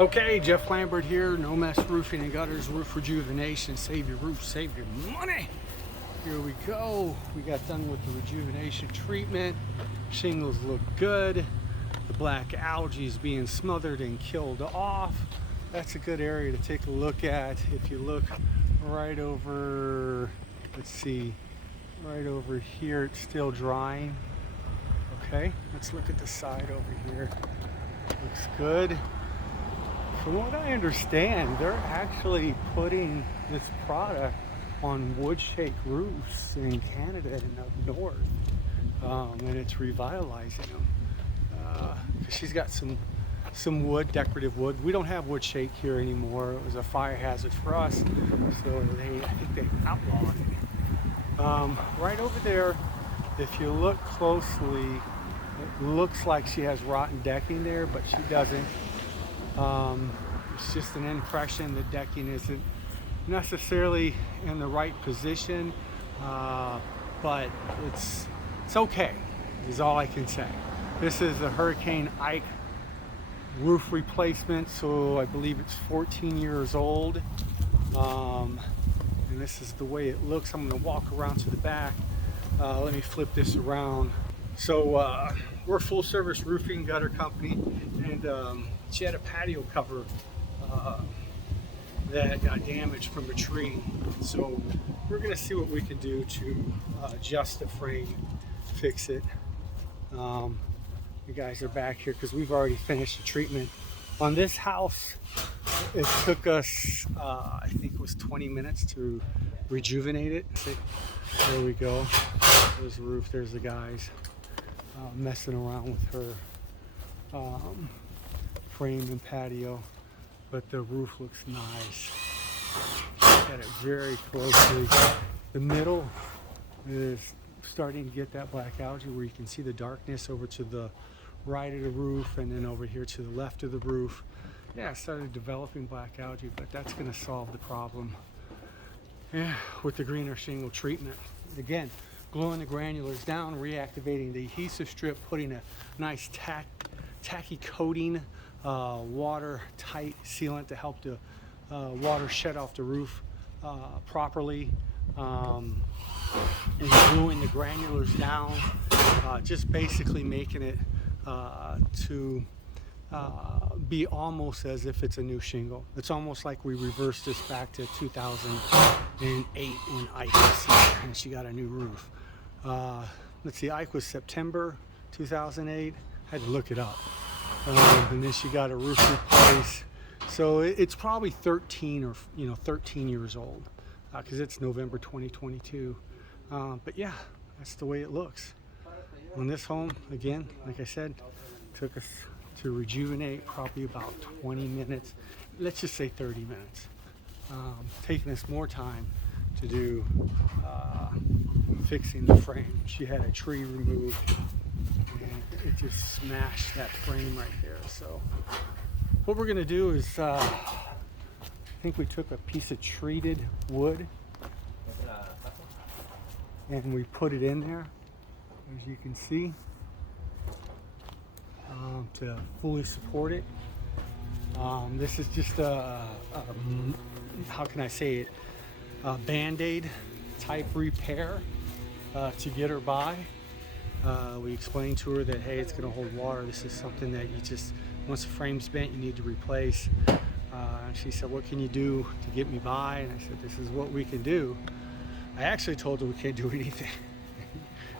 Okay, Jeff Lambert here, No Mess Roofing and Gutters, Roof Rejuvenation, save your roof, save your money. Here we go. We got done with the rejuvenation treatment. Shingles look good. The black algae is being smothered and killed off. That's a good area to take a look at. If you look right over, let's see, right over here, it's still drying. Okay, let's look at the side over here. Looks good. From what I understand, they're actually putting this product on wood shake roofs in Canada and up north, and it's revitalizing them. She's got some wood, decorative wood. We don't have wood shake here anymore. It was a fire hazard for us, so I think they outlawed it. Right over there, if you look closely, it looks like she has rotten decking there, but she doesn't. It's just an impression. The decking isn't necessarily in the right position, but it's okay, is all I can say. This is a Hurricane Ike roof replacement, so I believe it's 14 years old, and this is the way it looks. I'm going to walk around to the back. Let me flip this around. So we're a full service roofing gutter company, and she had a patio cover that got damaged from a tree. So we're going to see what we can do to adjust the frame, fix it. You guys are back here because we've already finished the treatment. On this house, it took us, I think it was 20 minutes to rejuvenate it. See? There we go. There's the roof, there's the guys messing around with her frame and patio, but the roof looks nice. Look at it very closely. The middle is starting to get that black algae where you can see the darkness over to the right of the roof and then over here to the left of the roof. Yeah, it started developing black algae, but that's going to solve the problem, yeah, with the greener shingle treatment. Again, gluing the granulars down, reactivating the adhesive strip, putting a nice tacky coating, watertight sealant to help the water shed off the roof properly, and gluing the granulars down, just basically making it to be almost as if it's a new shingle. It's almost like we reversed this back to 2008 when Ike was here and she got a new roof. Let's see, Ike was September 2008. I had to look it up. And then she got a roof replaced. So it's probably 13 years old, because it's November 2022. But yeah, that's the way it looks. On this home, again, like I said, took us to rejuvenate probably about 20 minutes. Let's just say 30 minutes. Taking us more time to do fixing the frame. She had a tree removed and it just smashed that frame right there. So what we're gonna do is, I think we took a piece of treated wood and we put it in there, as you can see, to fully support it. This is just how can I say it, a Band-Aid type repair to get her by. We explained to her that, hey, it's going to hold water. This is something that you just, once the frame's bent, you need to replace. She said, what can you do to get me by? And I said, this is what we can do. I actually told her we can't do anything.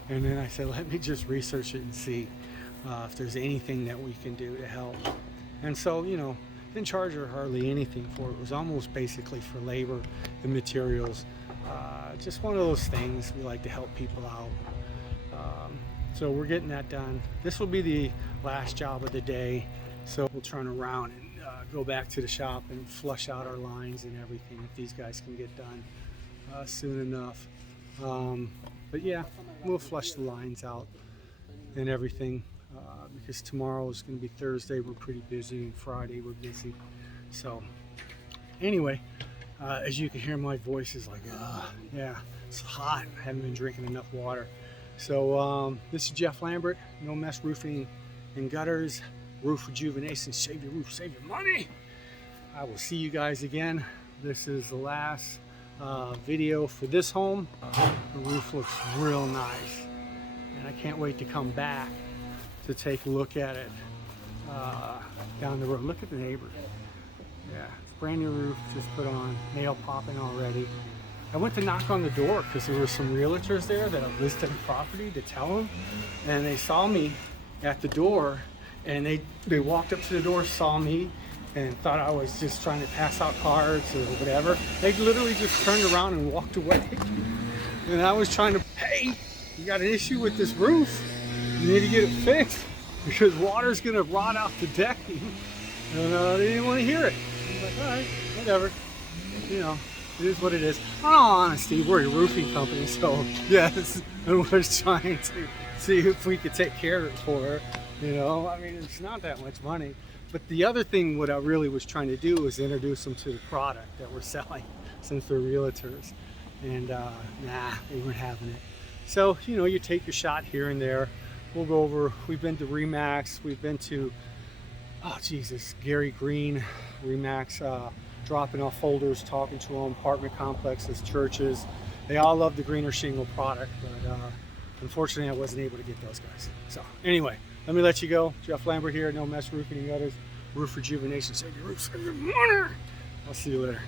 And then I said, let me just research it and see if there's anything that we can do to help. And so, didn't charge her hardly anything for it. It was almost basically for labor and materials. Just one of those things. We like to help people out. So we're getting that done. This will be the last job of the day. So we'll turn around and go back to the shop and flush out our lines and everything if these guys can get done soon enough. But yeah, we'll flush the lines out and everything because tomorrow is going to be Thursday. We're pretty busy, and Friday we're busy. So anyway, as you can hear, my voice is like, yeah, it's hot. I haven't been drinking enough water. So this is Jeff Lambert, No Mess Roofing and Gutters, Roof Rejuvenation. Save your roof, save your money. I will see you guys again. This is the last video for this home. The roof looks real nice, and I can't wait to come back to take a look at it down the road. Look at the neighbors. Yeah, it's brand new roof, just put on, nail popping already. I went to knock on the door because there were some realtors there that have listed a property to tell them, and they saw me at the door, and they walked up to the door, saw me, and thought I was just trying to pass out cards or whatever. They literally just turned around and walked away. And I was trying to, hey, you got an issue with this roof. You need to get it fixed because water's gonna rot out the decking. And they didn't want to hear it. I was like, all right, whatever. You know, it is what it is. In all honesty, we're a roofing company, so yes, I was trying to see if we could take care of it for her. You know, I mean, it's not that much money. But the other thing, what I really was trying to do was introduce them to the product that we're selling, since they're realtors. And nah, they weren't having it. So, you know, you take your shot here and there. We'll go over, we've been to Remax, we've been to, oh Jesus, Gary Green, Remax, dropping off folders, talking to them, apartment complexes, churches. They all love the greener shingle product, but unfortunately I wasn't able to get those guys. So anyway, let me let you go. Jeff Lambert here, No Mess Roofing and Gutters, Roof Rejuvenation. Save your roof, save your money. I'll see you later.